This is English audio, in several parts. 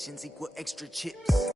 Actions equal extra chips.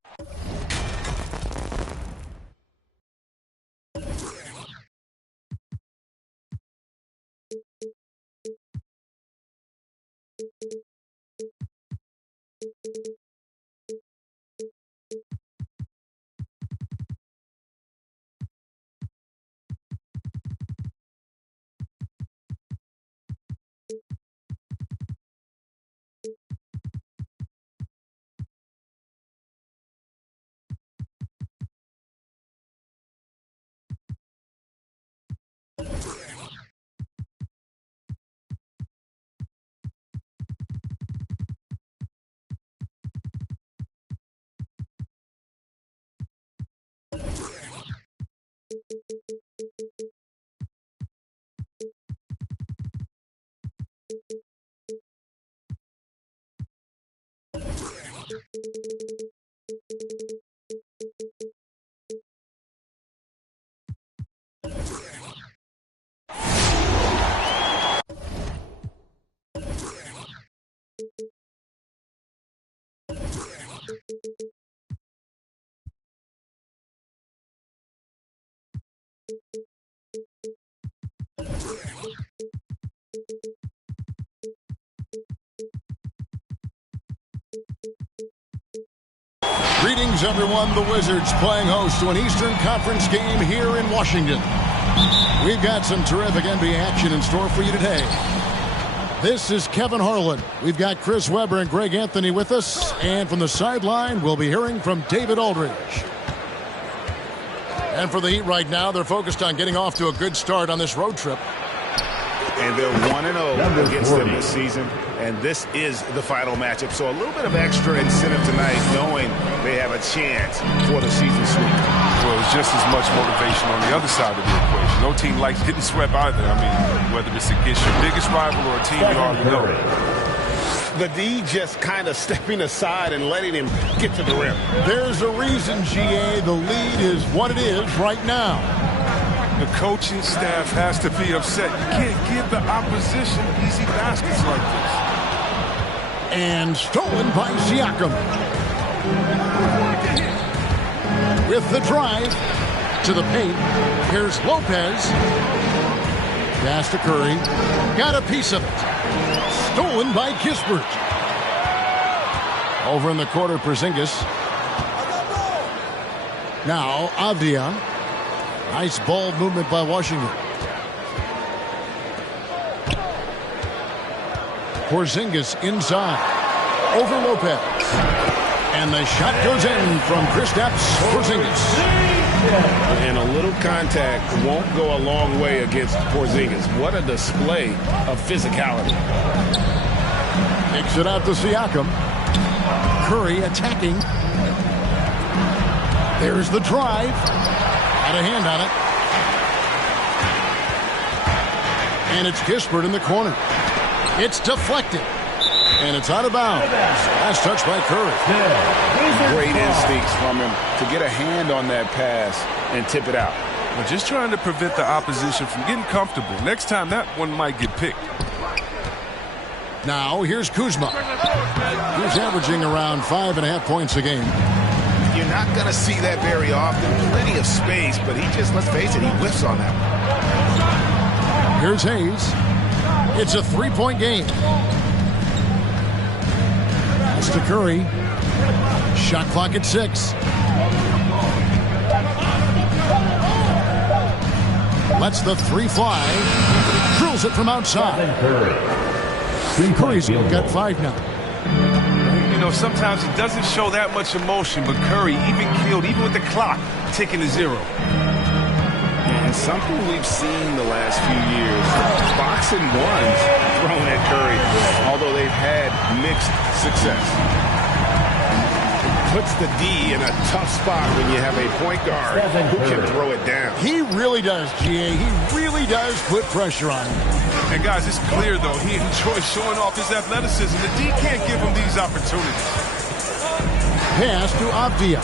Greetings, everyone. The Wizards playing host to an Eastern Conference game here in Washington. We've got some terrific NBA action in store for you today. This is Kevin Harlan. We've got Chris Webber and Greg Anthony with us. And from the sideline, we'll be hearing from David Aldridge. And for the Heat right now, they're focused on getting off to a good start on this road trip. And they're 1-0 against them this season. And this is the final matchup. So a little bit of extra incentive tonight, knowing they have a chance for the season sweep. Well, it's just as much motivation on the other side of the equation. No team likes getting swept either. I mean, whether it's against your biggest rival or a team you already know. The D just kind of stepping aside and letting him get to the rim. There's a reason, GA, the lead is what it is right now. The coaching staff has to be upset. You can't give the opposition easy baskets like this. And stolen by Siakam. With the drive to the paint. Here's Lopez. Pass to Curry. Got a piece of it. Stolen by Kispert. Over in the corner, Porzingis. Now, Avdia. Nice ball movement by Washington. Porzingis inside. Over Lopez. And the shot goes in from Kristaps Porzingis. And a little contact won't go a long way against Porzingis. What a display of physicality. Takes it out to Siakam. Curry attacking. There's the drive. Had a hand on it. And it's Kispert in the corner. It's deflected. And it's out of bounds. Last touch by Curry. Great instincts from him to get a hand on that pass and tip it out. We're just trying to prevent the opposition from getting comfortable. Next time, that one might get picked. Now, here's Kuzma. He's averaging around 5.5 points a game. You're not going to see that very often. Plenty of space, but he just, let's face it, he whiffs on that one. Here's Hayes. It's a three-point game. That's to Curry. Shot clock at 6. Lets the three fly. Drills it from outside. Curry's got 5 now. You know, sometimes it doesn't show that much emotion, but Curry, even killed, even with the clock ticking to 0. And something we've seen the last few years, box and ones thrown at Curry, although they've had mixed success. Puts the D in a tough spot when you have a point guard who can throw it down. He really does, GA. He really does put pressure on him. And guys, it's clear, though, he enjoys showing off his athleticism. The D can't give him these opportunities. Pass to Avdia.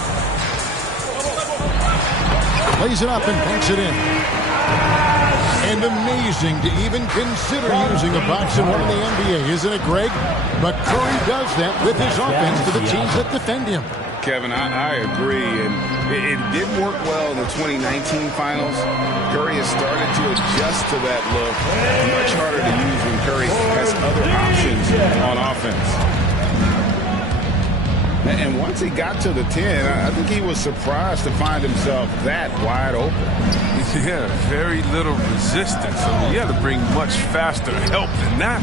Plays it up and banks it in. And amazing to even consider using a box and one in the NBA, isn't it, Greg? But Curry does that with his offense to the teams that defend him. Kevin, I agree, and it did work well in the 2019 finals. Curry has started to adjust to that look. Much harder to use when Curry has other options on offense. And once he got to the 10, I think he was surprised to find himself that wide open. Yeah, very little resistance. I mean, you had to bring much faster help than that.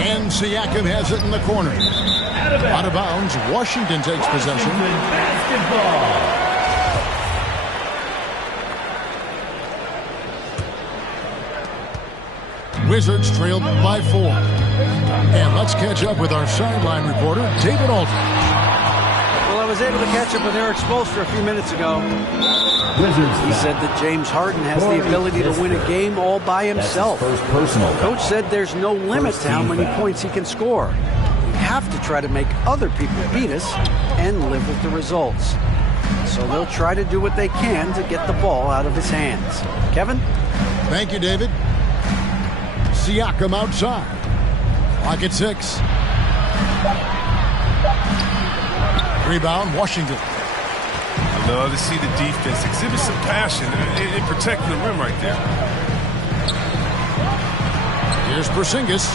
And Siakam has it in the corner. Out of bounds, Washington takes possession. Wizards trail by 4. And let's catch up with our sideline reporter, David Aldridge. Well, I was able to catch up with Eric Spoelstra a few minutes ago. He said that James Harden has the ability to win a game all by himself. Coach said there's no limit to how many points he can score. We have to try to make other people beat us and live with the results. So they'll try to do what they can to get the ball out of his hands. Kevin? Thank you, David. Siakam outside. Clock at 6. Rebound, Washington. I love to see the defense exhibit some passion in protecting the rim right there. Here's Porzingis.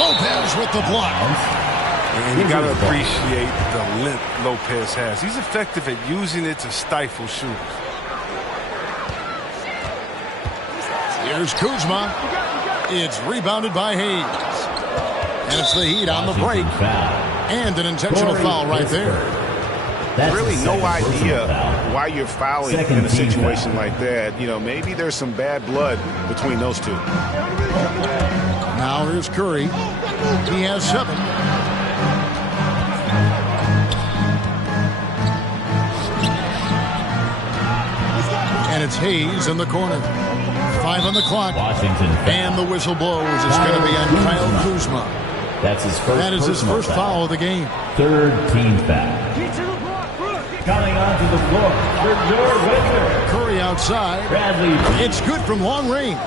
Lopez with the block. And you got to appreciate the length Lopez has. He's effective at using it to stifle shooters. Here's Kuzma. It's rebounded by Hayes. And it's the Heat on the break. And an intentional foul right there. Really no idea why you're fouling in a situation like that. You know, maybe there's some bad blood between those two. Now here's Curry. He has 7. And it's Hayes in the corner. 5 on the clock. Washington. And the whistle blows. It's going to be on Kyle Kuzma. That's his first. That is his first foul of the game. Third team foul. Coming onto the floor for your Wizards. Curry outside. Bradley. It's good from long range.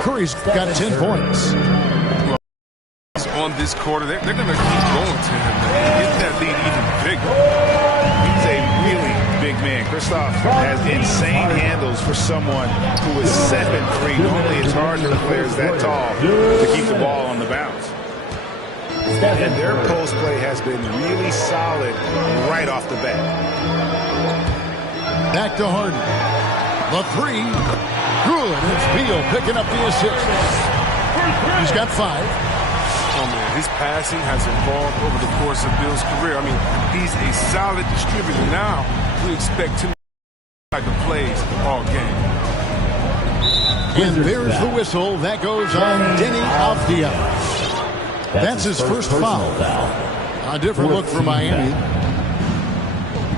Curry's got 10 points. On this quarter, they're going to keep going to him. Get that lead even bigger. He's a really big man. Kristoff has insane handles for someone who is 7'3". Normally it's hard for players that tall to keep the ball on the bounce. And their post play has been really solid right off the bat. Back to Harden. The 3. Good. It's Beal picking up the assist. He's got 5. Oh, man, his passing has evolved over the course of Bill's career. I mean, he's a solid distributor. Now we expect him to the plays all game. And there's the whistle. That goes on Denny Avdija. That's his first foul. A different look for Miami.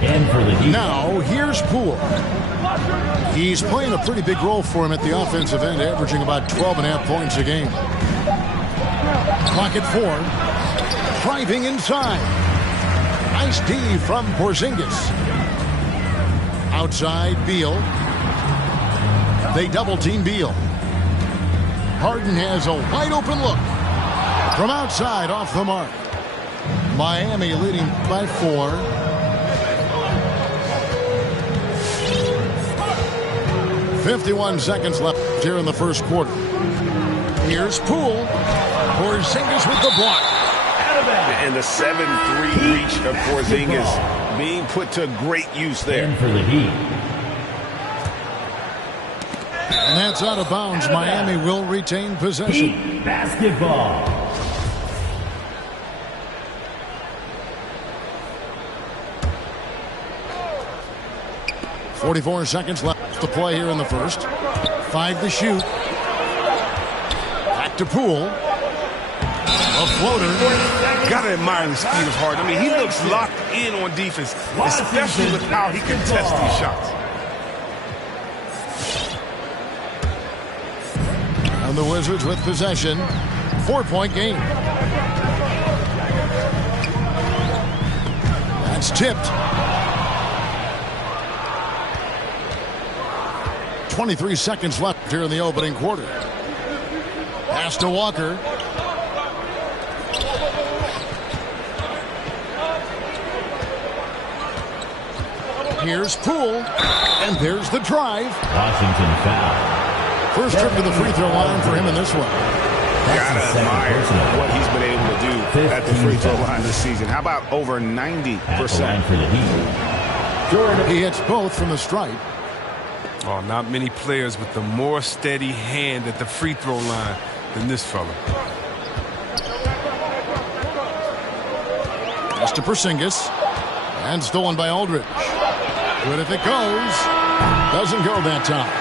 And for the Heat. Now, here's Poole. He's playing a pretty big role for him at the offensive end, averaging about 12.5 points a game. Clock at 4. Driving inside. Nice D from Porzingis. Outside, Beal. They double-team Beal. Harden has a wide-open look. From outside, off the mark. Miami leading by 4. .51 seconds left here in the first quarter. Here's Poole. Porzingis with the block. And the 7'3" reach of Porzingis being put to great use there. And for the Heat. And that's out of bounds. Miami will retain possession. Heat basketball. 44 seconds left to play here in the first. 5 to shoot. Back to Poole. A floater. Gotta admire the speed of Harden. I mean, he looks locked in on defense, especially with how he can test these shots. And the Wizards with possession. 4-point game. That's tipped. 23 seconds left here in the opening quarter. Pass to Walker. Here's Poole. And there's the drive. Washington foul. First trip to the free throw line for him in this one. Gotta admire what he's been able to do at the free throw line this season. How about over 90%? For the Heat. Jordan. He hits both from the stripe. Oh, not many players with a more steady hand at the free throw line than this fella. Pass to Porzingis. And stolen by Aldridge. But if it goes, doesn't go that time.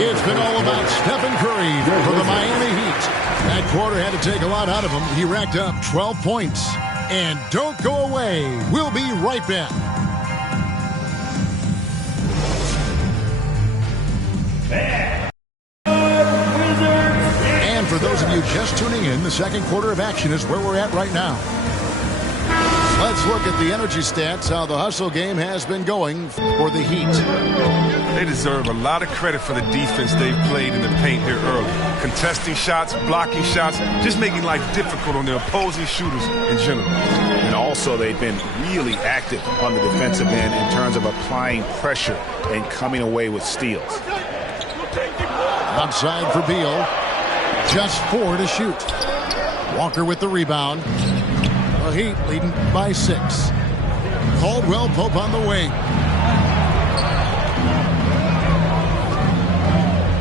It's been all about Stephen Curry for the Miami Heat. That quarter had to take a lot out of him. He racked up 12 points. And don't go away. We'll be right back. And for those of you just tuning in, the second quarter of action is where we're at right now. Let's look at the energy stats, how the hustle game has been going for the Heat. They deserve a lot of credit for the defense they've played in the paint here early. Contesting shots, blocking shots, just making life difficult on the opposing shooters in general. And also they've been really active on the defensive end in terms of applying pressure and coming away with steals. Outside for Beal. Just 4 to shoot. Walker with the rebound. The Heat leading by 6. Caldwell Pope on the wing.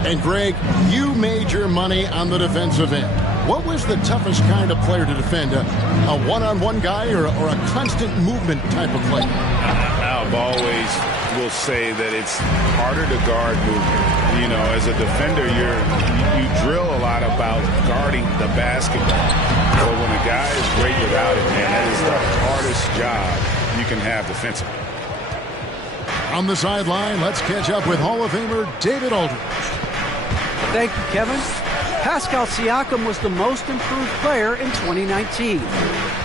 And Greg, you made your money on the defensive end. What was the toughest kind of player to defend? A one-on-one guy or a constant movement type of player? I've always will say that it's harder to guard movement. You know, as a defender, you drill a lot about guarding the basketball. But when a guy is great without it, man, that is the hardest job you can have defensively. On the sideline, let's catch up with Hall of Famer David Aldridge. Thank you, Kevin. Pascal Siakam was the most improved player in 2019.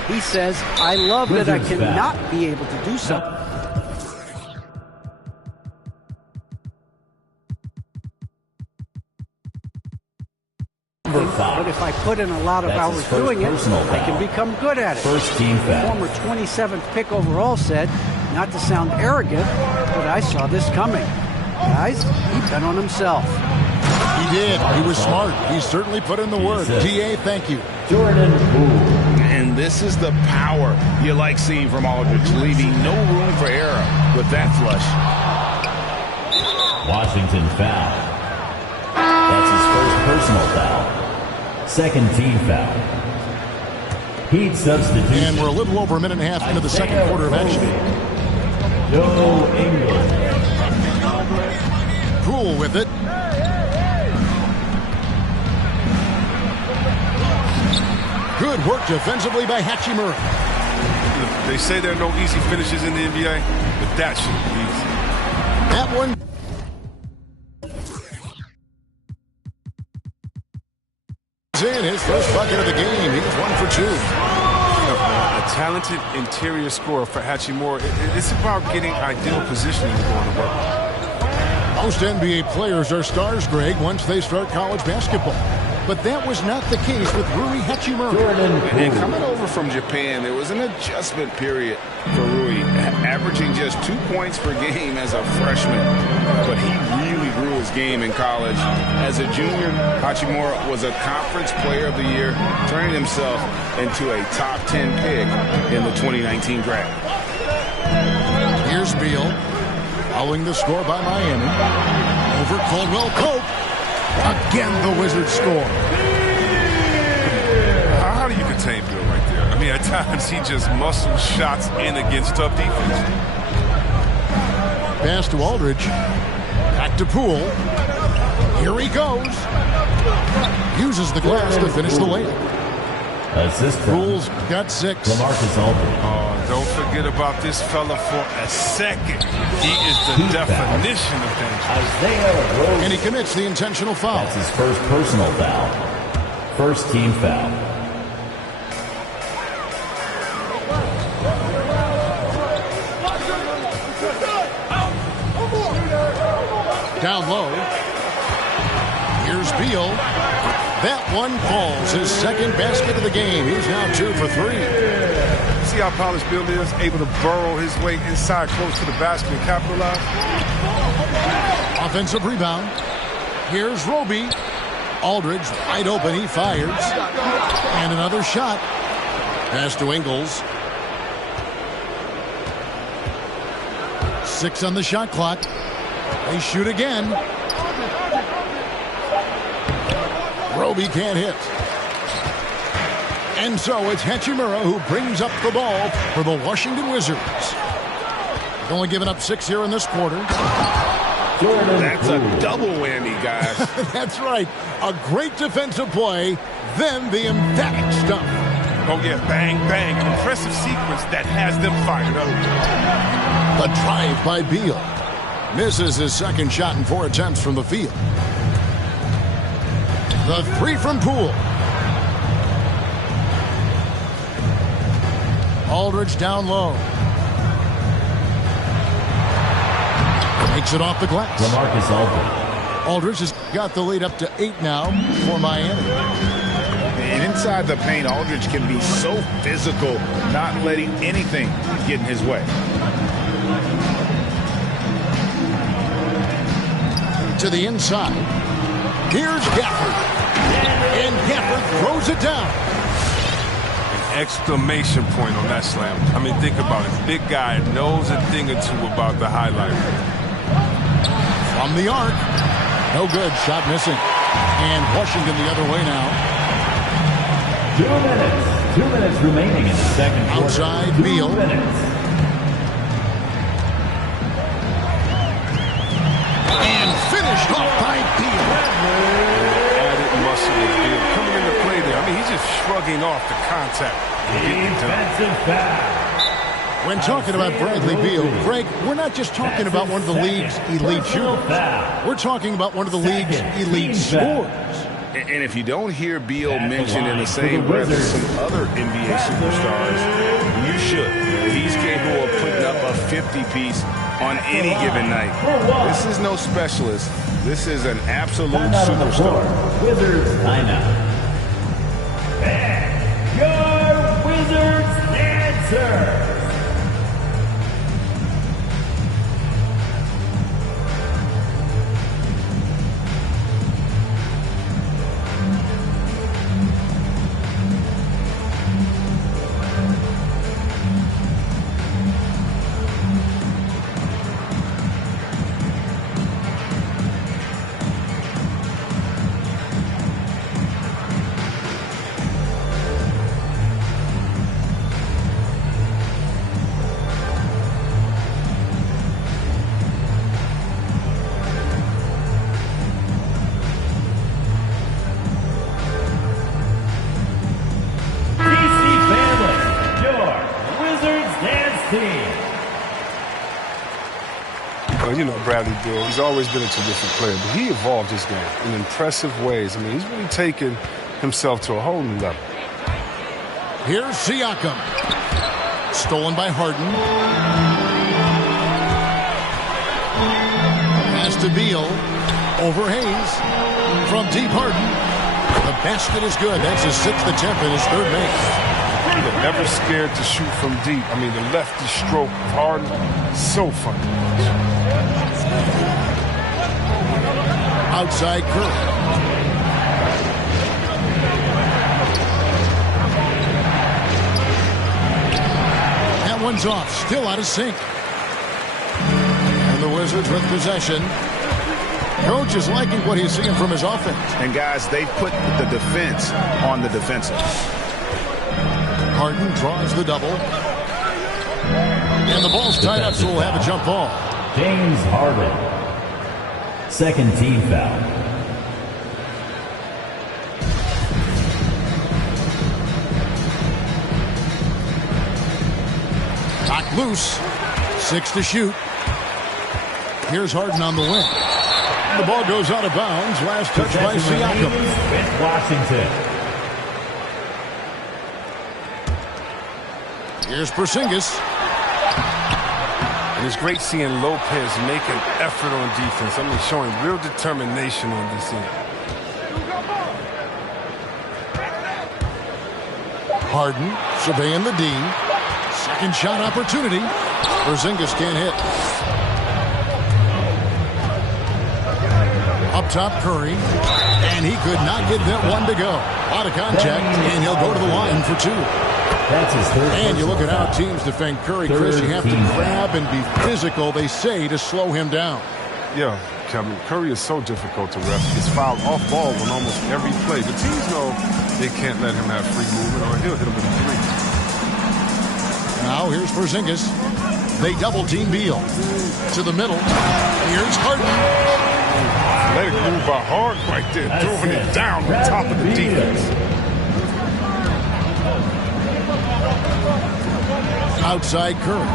He says, I love that I cannot be able to do something. But if I put in a lot of hours doing it, I can become good at it. First team foul. Former 27th pick overall said, not to sound arrogant, but I saw this coming. Guys, he bet on himself. He did. He was smart. He certainly put in the work. DA, thank you. Jordan Poole. And this is the power you like seeing from Aldridge, leaving no room for error with that flush. Washington foul. That's his first personal foul. Second team foul. Heat substitution. And we're a little over a minute and a half into the second quarter of action. Joe Ingles. Poole with it. Good work defensively by Hachimura. They say there are no easy finishes in the NBA, but that should be easy. That one. In his first bucket of the game. He's 1 for 2. A talented interior scorer for Hachimura. It's about getting ideal positioning going to work. Most NBA players are stars, Greg, once they start college basketball. But that was not the case with Rui Hachimura. And coming over from Japan, there was an adjustment period for Rui, averaging just 2 points per game as a freshman. But he really grew his game in college. As a junior, Hachimura was a Conference Player of the Year, turning himself into a top 10 pick in the 2019 draft. Here's Beal, following the score by Miami. Over Caldwell Pope. Again, the Wizards score. How do you contain Bill right there? I mean, at times he just muscles shots in against tough defense. Pass to Aldridge. Back to Poole. Here he goes. Uses the glass to finish the layup. Assist. Poole's got 6. LaMarcus Aldridge. Don't forget about this fella for a second. He is the definition of danger. And he commits the intentional foul. That's his first personal foul. First team foul. down low. Here's Beal. That one falls. His second basket of the game. He's now 2 for 3. See how polished Beal is? Able to burrow his way inside close to the basket and capitalize. Offensive rebound. Here's Roby. Aldridge wide open. He fires. And another shot. Pass to Ingles. 6 on the shot clock. They shoot again. Roby can't hit. And so it's Hachimura who brings up the ball for the Washington Wizards. They've only given up 6 here in this quarter. That's a double whammy, guys. That's right. A great defensive play, then the emphatic stuff. Oh, yeah, bang, bang. An impressive sequence that has them fired up. The drive by Beal. Misses his second shot in 4 attempts from the field. The 3 from Poole. Aldridge down low. Makes it off the glass. LaMarcus Aldridge. Aldridge has got the lead up to 8 now for Miami. And inside the paint, Aldridge can be so physical, not letting anything get in his way. To the inside. Here's Gafford. And Gafford throws it down. An exclamation point on that slam. I mean, think about it. Big guy knows a thing or two about the highlight. From the arc. No good. Shot missing. And Washington the other way now. 2 minutes. 2 minutes remaining in the second quarter. Outside 2 Beal. minutes. And finished off by Beal. Added muscle of Beal coming into play there. I mean, he's just shrugging off the contact. Defensive foul. When talking about Bradley Beal, Greg, we're not just talking about one of the league's elite shooters. We're talking about one of the league's elite scorers. And if you don't hear Beal mentioned in the same breath as some other NBA superstars, you should. He's capable of putting up a 50-piece on any given night. This is no specialist. This is an absolute superstar. Wizards timeout. And your Wizards answer. You know, Bradley Beal, he's always been a terrific player, but he evolved his game in impressive ways. I mean, he's really taken himself to a whole new level. Here's Siakam. Stolen by Harden. Pass to Beal. Over Hayes. From deep Harden. The basket is good. That's his 6th attempt and his 3rd make. They're never scared to shoot from deep. I mean, the lefty stroke of Harden, so fun to watch. Outside Curry. That one's off. Still out of sync. And the Wizards with possession. Coach is liking what he's seeing from his offense. And guys, they've put the defense on the defensive. Harden draws the double. And the ball's tied up, so we'll have a jump ball. James Harden. 2nd team foul. Knocked loose. 6 to shoot. Here's Harden on the wing. The ball goes out of bounds. Last touch by Siakam. With Washington. Here's Porzingis. And it's great seeing Lopez make an effort on defense. I mean, showing real determination on this end. Harden surveying the D. Second shot opportunity. Porzingis can't hit. Up top, Curry. And he could not get that one to go. Out of contact, and he'll go to the line for two. That's his third. And you look at how teams defend Curry, Chris. You have to grab and be physical, they say, to slow him down. Yeah, Kevin, Curry is so difficult to ref. He gets fouled off ball on almost every play. The teams know they can't let him have free movement or he'll hit him with a three. Now here's Porzingis. They double-team Beal. To the middle. Here's Harden. Let it move by Harden right there, throwing it down on top of the defense. Outside Curry.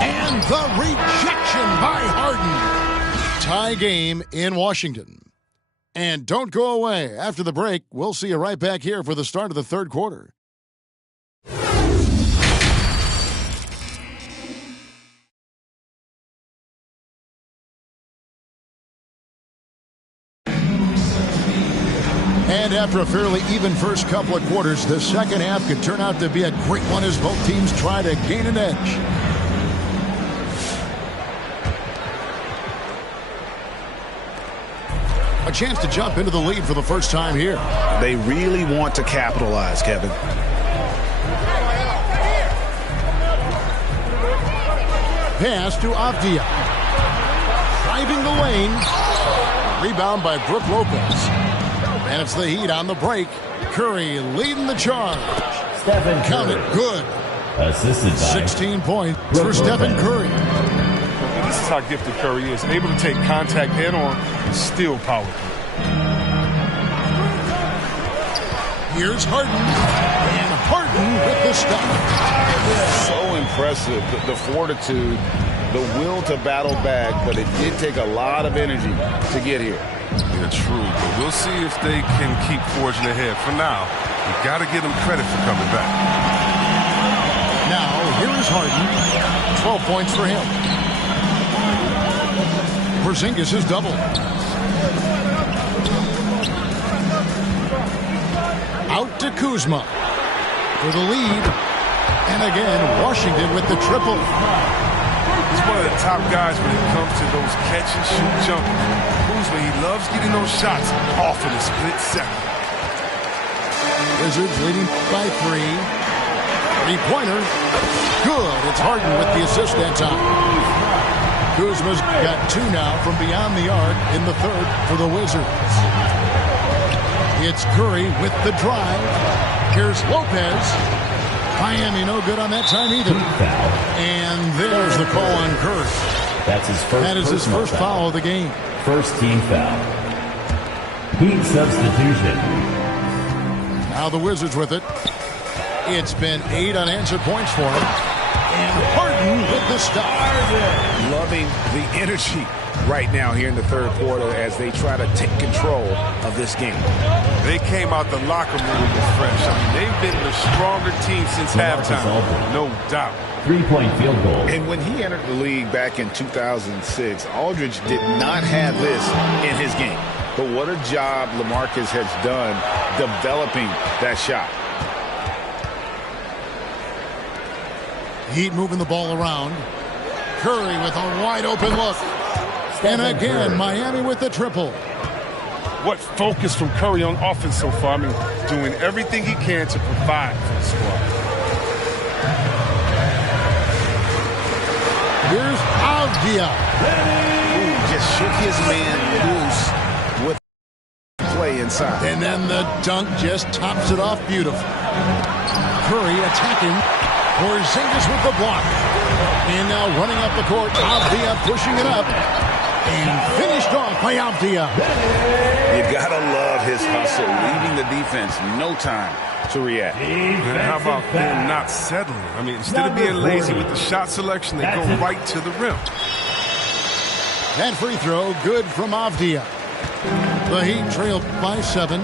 And the rejection by Harden. Tie game in Washington. And don't go away. After the break, we'll see you right back here for the start of the third quarter. And after a fairly even first couple of quarters, the second half could turn out to be a great one as both teams try to gain an edge. A chance to jump into the lead for the first time here. They really want to capitalize, Kevin. Pass to Avdia. Driving the lane. Rebound by Brook Lopez. And it's the Heat on the break. Curry leading the charge. Stephen Curry. Count it good. Assisted by 16 points for Stephen Curry. This is how gifted Curry is. Able to take contact head on and still power through. Here's Harden. And Harden with the stop. So impressive. The fortitude, the will to battle back, but it did take a lot of energy to get here. Yeah, true. But we'll see if they can keep forging ahead. For now, you got to give them credit for coming back. Now, here is Harden. 12 points for him. Porzingis is double. Out to Kuzma for the lead. And again, Washington with the triple. He's one of the top guys when it comes to those catch and shoot jumpers. Kuzma, he loves getting those shots off in a split second. Wizards leading by 3. Three-pointer. Good. It's Harden with the assist that time. Kuzma's got 2 now from beyond the arc in the third for the Wizards. It's Curry with the drive. Here's Lopez. Miami no good on that time either. And there's the call on Curry. That's his first. That is his first foul of the game. First team foul. Heat substitution. Now the Wizards with it. It's been 8 unanswered points for him. And Harden with the stop. Loving the energy right now here in the third quarter as they try to take control of this game. They came out the locker room refreshed. I mean, they've been the stronger team since halftime, no doubt. 3-point field goal. And when he entered the league back in 2006, Aldridge did not have this in his game. But what a job LaMarcus has done developing that shot. Heat moving the ball around. Curry with a wide open look. And again, Miami with the triple. What focus from Curry on offense so far. I mean, doing everything he can to provide for the squad. Here's Avdia. Just shook his man loose with play inside. And then the dunk just tops it off beautiful. Curry attacking. Porzingis with the block. And now running up the court. Avdia pushing it up. And finished off by Avdia. You gotta love his hustle, leaving the defense no time to react. And how about them not settling? I mean, instead of being lazy with the shot selection, they go right to the rim. That free throw good from Avdia. The Heat trailed by 7.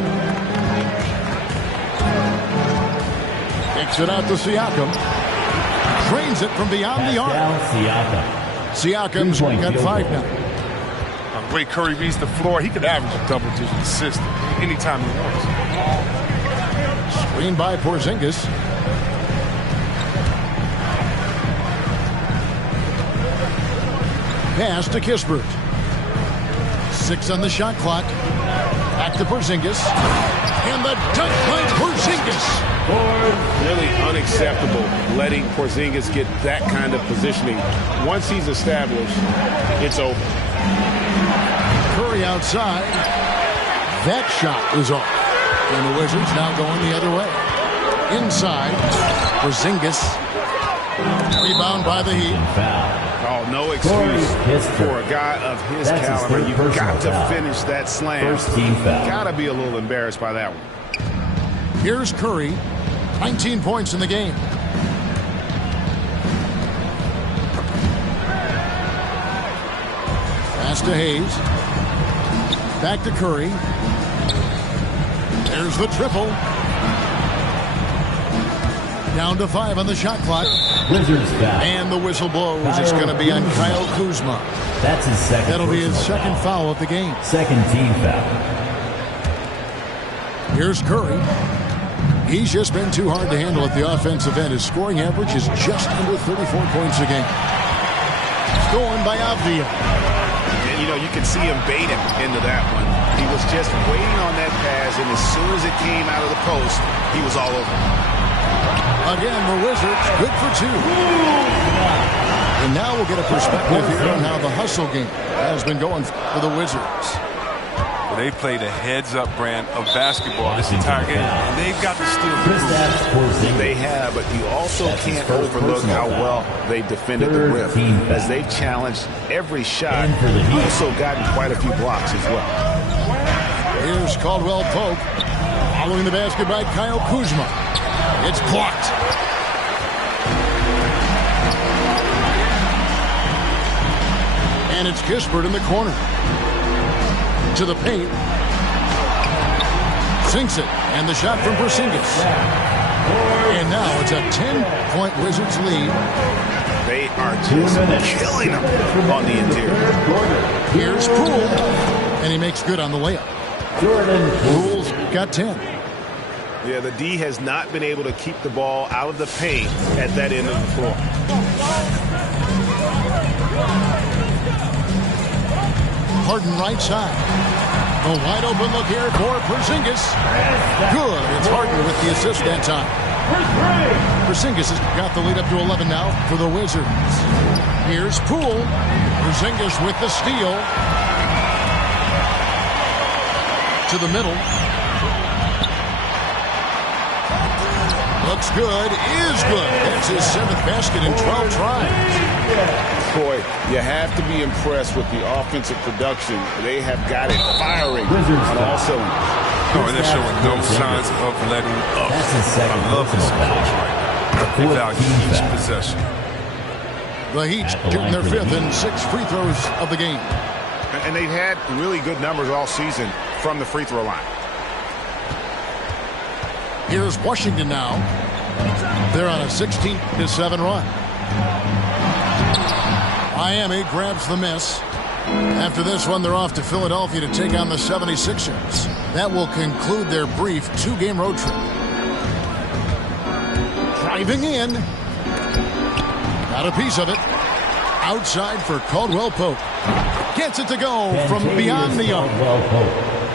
Kicks it out to Siakam. Drains it from beyond the arc. Siakam's got 5 now. The way Curry reads the floor, he could average a double-digit assist anytime he wants. Screen by Porzingis. Pass to Kispert. 6 on the shot clock. Back to Porzingis. And the dunk by Porzingis. Really unacceptable letting Porzingis get that kind of positioning. Once he's established, it's over. Curry outside. That shot is off. And the Wizards now going the other way. Inside. Porzingis. Rebound by the Heat. Oh, no excuse for a guy of his caliber. You've got to finish that slam. Got to be a little embarrassed by that one. Here's Curry. 19 points in the game. Pass to Hayes. Back to Curry. There's the triple. Down to 5 on the shot clock. Wizards foul. And the whistle blows. It's going to be on Kyle Kuzma. That's his second. That'll be his second foul of the game. Second team foul. Here's Curry. He's just been too hard to handle at the offensive end. His scoring average is just under 34 points a game. Stolen by Avdija. And, you can see him baiting into that one. He was just waiting on that pass, and as soon as it came out of the post, he was all over. Again, the Wizards good for 2. And now we'll get a perspective here on how the hustle game has been going for the Wizards. Well, they played a heads-up brand of basketball this entire game, and they've got to steal the groove. They have, but you also can't overlook how well they defended the rim, as they've challenged every shot, also gotten quite a few blocks as well. Here's Caldwell Pope, following the basket by Kyle Kuzma. It's blocked. And it's Kispert in the corner. To the paint. Sinks it. And the shot from Porzingis. And now it's a 10-point Wizards lead. They are just killing them on the interior. Here's Poole. And he makes good on the layup. Poole's got 10. Yeah, the D has not been able to keep the ball out of the paint at that end of the floor. Harden right side. A wide open look here for Porzingis. Good. It's Harden with the assist that time. Porzingis has got the lead up to 11 now for the Wizards. Here's Poole. Porzingis with the steal. To the middle. Looks good. Is good. That's his 7th basket in 12 tries. Boy, you have to be impressed with the offensive production. They have got it firing on all cylinders. Oh, and they're showing no signs of letting up. That's his second. I love this coach right now. They value each possession. The Heat shooting their 5th and 6th free throws of the game. And they've had really good numbers all season from the free throw line. Here's Washington now. They're on a 16-7 run. Miami grabs the miss. After this one, they're off to Philadelphia to take on the 76ers. That will conclude their brief 2-game road trip. Driving in. Got a piece of it. Outside for Caldwell Pope. Gets it to go from beyond the arc.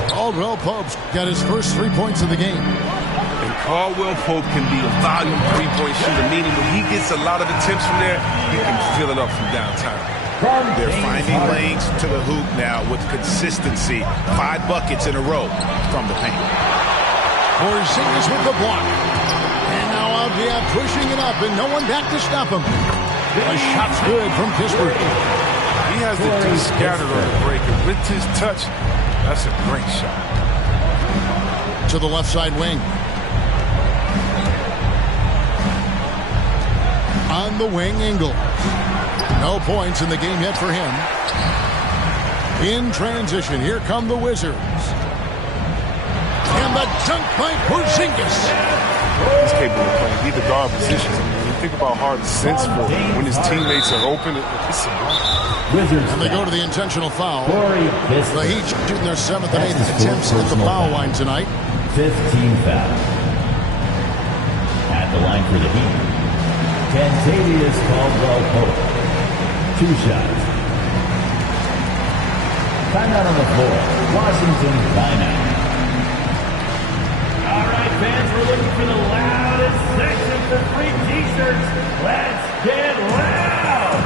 Caldwell Pope's got his first 3 points of the game. And Caldwell Pope can be a volume three-point shooter, meaning when he gets a lot of attempts from there, he can fill it up from downtown. They're finding lanes to the hoop now with consistency. 5 buckets in a row from the paint. Porzingis with the block. And now Avdija pushing it up, and no one back to stop him. A shot's good from Kispert. He has the D scattered on the break, and with his touch, that's a great shot. To the left side wing. On the wing, Ingles. No points in the game yet for him. In transition, here come the Wizards. And the dunk by Porzingis. He's capable of playing either guard positions. I mean, when you think about Harden's sense for when his teammates are open, it's Wizards. And they go to the intentional foul. Corey The Kispert. Heat shooting their 7th and 8th attempts at the foul line tonight. 15 foul. At the line for the Heat, Kentavious Caldwell-Pope. 2 shots. Timeout on the floor. Washington timeout. All right, fans, we're looking for the loudest section for free T-shirts. Let's get loud.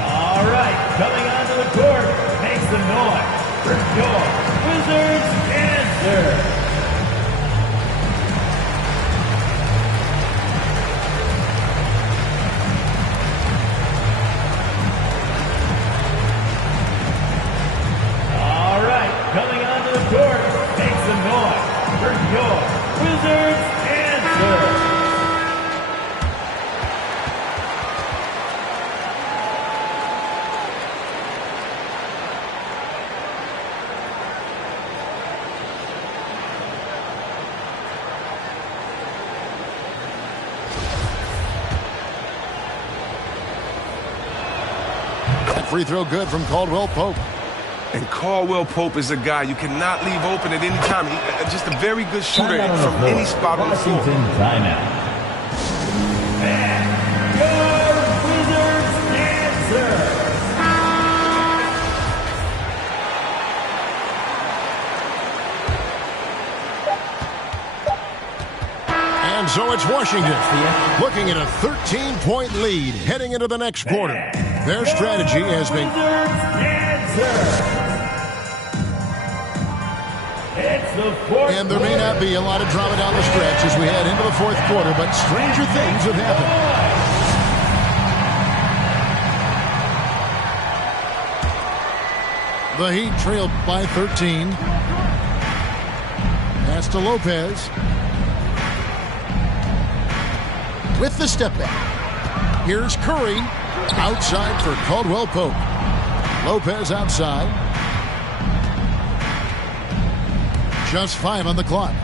All right, coming onto the court, make some noise for your Wizards answer. All right, coming onto the court, make some noise for your Wizards answer. That free throw good from Caldwell-Pope. And Caldwell-Pope is a guy you cannot leave open at any time. Just a very good shooter Timeout on the from floor. any spot on the floor. Washington timeout. And your Wizards answer. And so it's Washington looking at a 13-point lead heading into the next quarter. Their strategy has been... Wizards answer. It's the fourth And there may not be a lot of drama down the stretch as we head into the 4th quarter, but stranger things have happened. The Heat trailed by 13. Pass to Lopez. With the step back. Here's Curry. Outside for Caldwell-Pope. Lopez outside. Just 5 on the clock.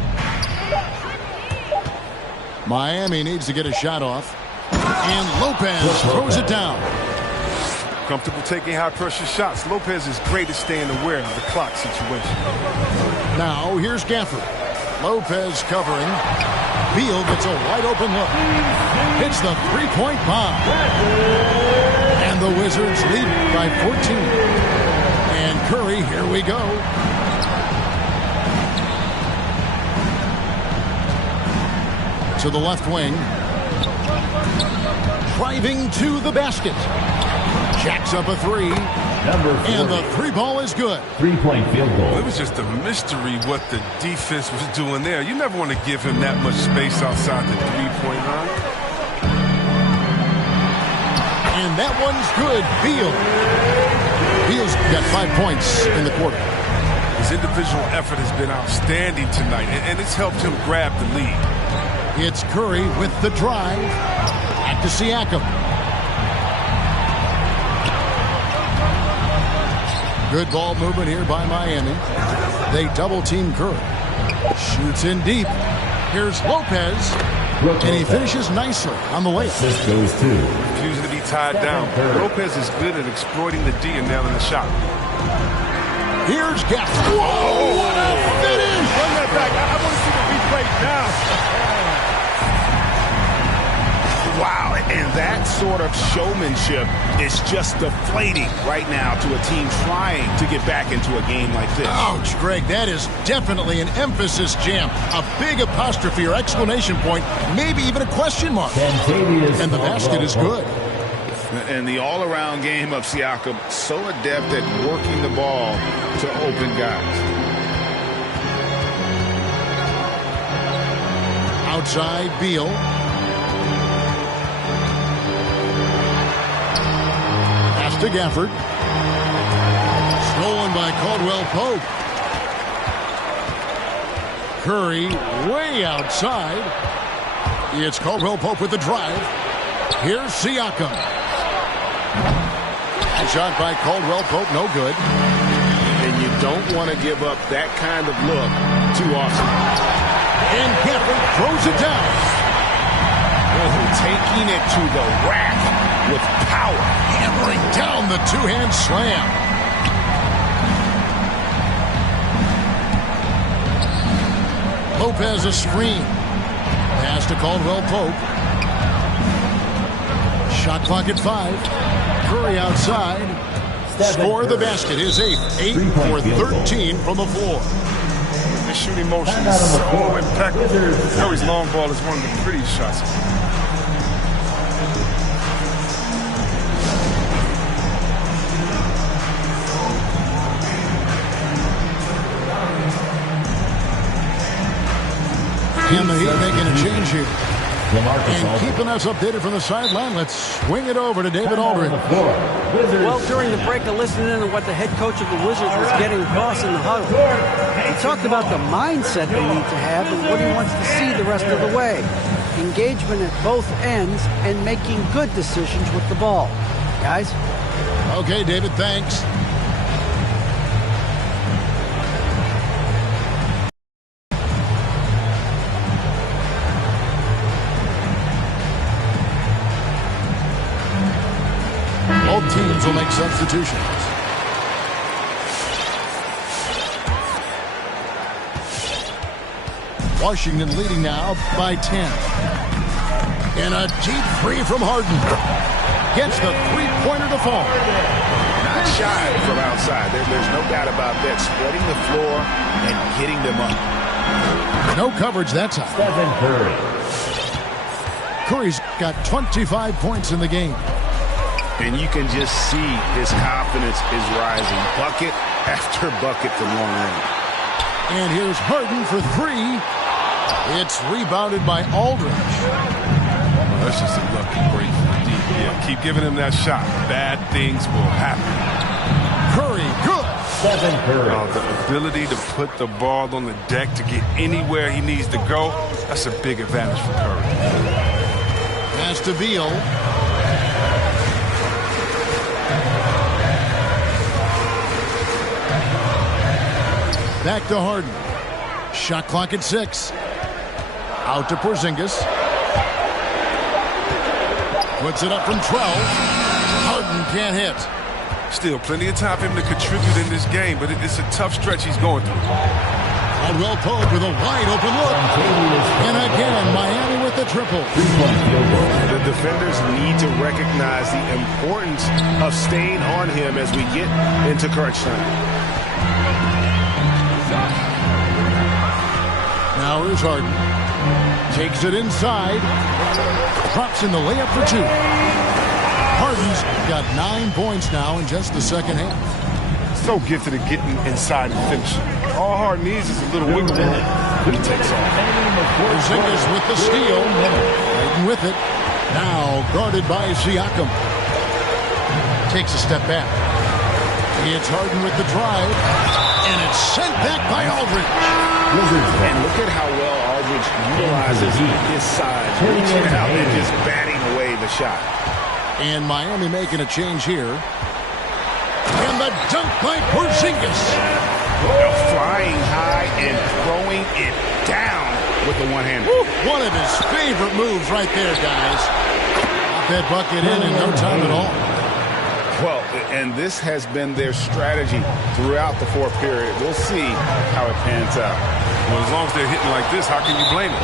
Miami needs to get a shot off. And Lopez throws it down. Comfortable taking high-pressure shots. Lopez is great at staying aware of the clock situation. Now, here's Gafford. Lopez covering. Beal gets a wide-open look. Hits the three-point bomb. And the Wizards lead by 14. And Curry, here we go. To the left wing. Driving to the basket. Jacks up a 3. Number 4. And the 3 ball is good. 3-point field goal. It was just a mystery what the defense was doing there. You never want to give him that much space outside the 3-point line. And that one's good. Beal. Beal's got 5 points in the quarter. His individual effort has been outstanding tonight, and it's helped him grab the lead. It's Curry with the drive. Back to Siakam. Good ball movement here by Miami. They double-team Curry. Shoots in deep. Here's Lopez. And he finishes nicely on the layup. This goes to Refusing to be tied down. Lopez is good at exploiting the D and nailing the shot. Here's Gafford. Whoa, what a finish! Run that back. I want to see the replay now. Wow, and that sort of showmanship is just deflating right now to a team trying to get back into a game like this. Ouch, Greg, that is definitely an emphasis jam. A big apostrophe or exclamation point, maybe even a question mark. Kentavious And the basket is good. And the all-around game of Siakam, so adept at working the ball to open guys. Outside, Beal. Pass to Gafford. Stolen by Caldwell-Pope. Curry way outside. It's Caldwell-Pope with the drive. Here's Siakam. Shot by Caldwell-Pope, no good. And you don't want to give up that kind of look too often. And Gafford throws it down. Taking it to the rack with power. Hammering down the two-hand slam. Lopez a screen. Pass to Caldwell Pope. Shot clock at 5. Curry outside. Score the basket is 8. 8 for 13 from the floor. His shooting motion is so impeccable. Curry's long ball is one of the prettiest shots. And the Heat making a change here. And keeping us updated from the sideline, let's swing it over to David Aldridge. Well, during the break, I listened in on what the head coach of the Wizards was getting across in the huddle. He talked about the mindset they need to have and what he wants to see the rest of the way. Engagement at both ends and making good decisions with the ball. Guys? Okay, David, thanks. Both teams will make substitutions. Washington leading now by 10. And a deep three from Harden. Gets the three-pointer to fall. Not shy from outside. There's no doubt about that. Spreading the floor and getting them up. No coverage that time. Stephen Curry. Curry's got 25 points in the game. And you can just see his confidence is rising. Bucket after bucket from long range. And here's Harden for 3. It's rebounded by Aldridge. Well, that's just a lucky break for the deep. Yeah, keep giving him that shot. Bad things will happen. Curry, good. Stephen Curry. The ability to put the ball on the deck to get anywhere he needs to go, that's a big advantage for Curry. Pass to Beal. Back to Harden. Shot clock at 6. Out to Porzingis. Puts it up from 12. Harden can't hit. Still plenty of time for him to contribute in this game, but it's a tough stretch he's going through. Caldwell Pope with a wide open look. And again, Miami with the triple. The defenders need to recognize the importance of staying on him as we get into crunch time. Now here's Harden. Takes it inside. Drops in the layup for 2. Harden's got 9 points now in just the second half. So gifted at getting inside and finishing. All Harden needs is a little wiggle room, and he takes off. Porzingis with the steal. Harden with it. Now guarded by Siakam. Takes a step back. It's Harden with the drive. And it's sent back by Aldridge. And look at how well Aldridge utilizes his size, reaching out and just batting away the shot. And Miami making a change here. And the dunk by Porzingis. Flying high and throwing it down with the one-hander. One of his favorite moves right there, guys. Got that bucket in no time at all. Well, and this has been their strategy throughout the fourth period. We'll see how it pans out. Well, as long as they're hitting like this, how can you blame it?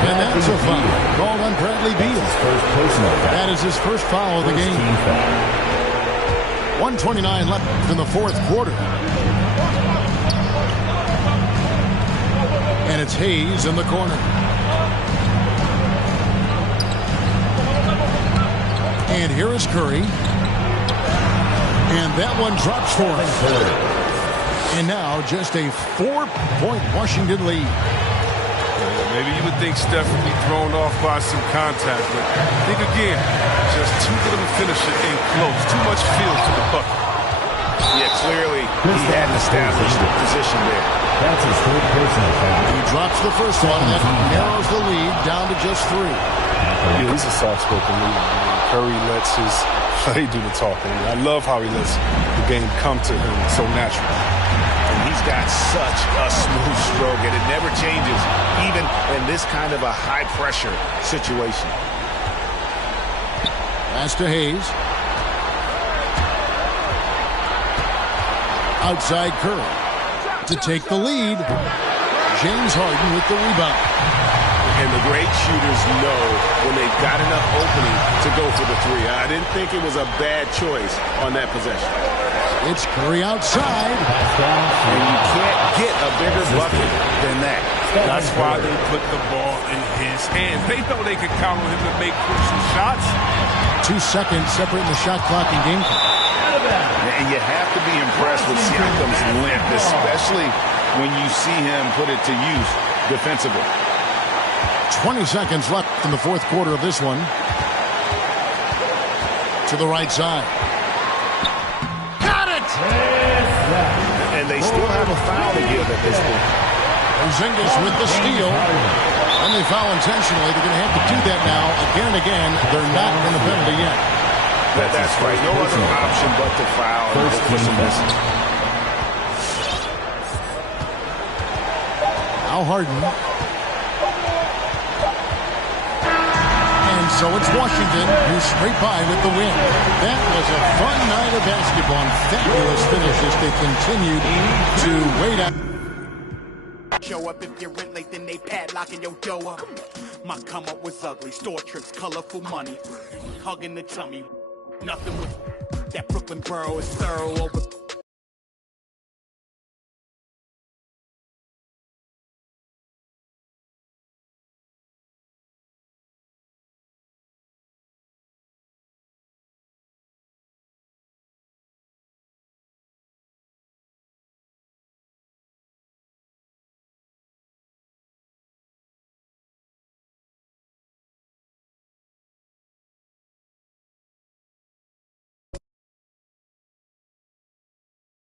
And that's a foul called on Bradley Beal. That is his first foul of the game. 1:29 left in the fourth quarter. And it's Hayes in the corner. And here is Curry. And that one drops for him. And now just a 4-point Washington lead. Maybe you would think Steph would be thrown off by some contact, but think again. Just too good of a finisher in close. Too much feel to the bucket. Yeah, clearly he had an established position there. That's his third personal foul. He drops the first one. That narrows the lead down to just 3. Yeah, he's a soft-spoken leader. Curry lets his play do the talking. I love how he lets the game come to him so naturally. And he's got such a smooth stroke, and it never changes, even in this kind of a high-pressure situation. Pass to Hayes. Outside Curry. To take the lead. James Harden with the rebound. And the great shooters know when they've got enough opening to go for the three. I didn't think it was a bad choice on that possession. It's Curry outside. And you can't get a bigger bucket than that. That's why they put the ball in his hands. They know they could count on him to make crucial shots. 2 seconds separating the shot clock and game clock. And you have to be impressed with Siakam's length, especially when you see him put it to use defensively. 20 seconds left in the fourth quarter of this one. To the right side. Got it! And they still have a foul to give at this point. Porzingis with the steal. And they foul intentionally. They're going to have to do that now again and again. They're not in the penalty yet. That's right. No other option but to foul and hope for some misses. Now Harden. And so it's Washington who's straight by with the win. That was a fun night of basketball and fabulous finish as they continued to wait out. Show up if you're in late, then they padlocking your dough up. My come up was ugly, store trips, colorful money, hugging the tummy. Nothing was that Brooklyn borough is thorough over.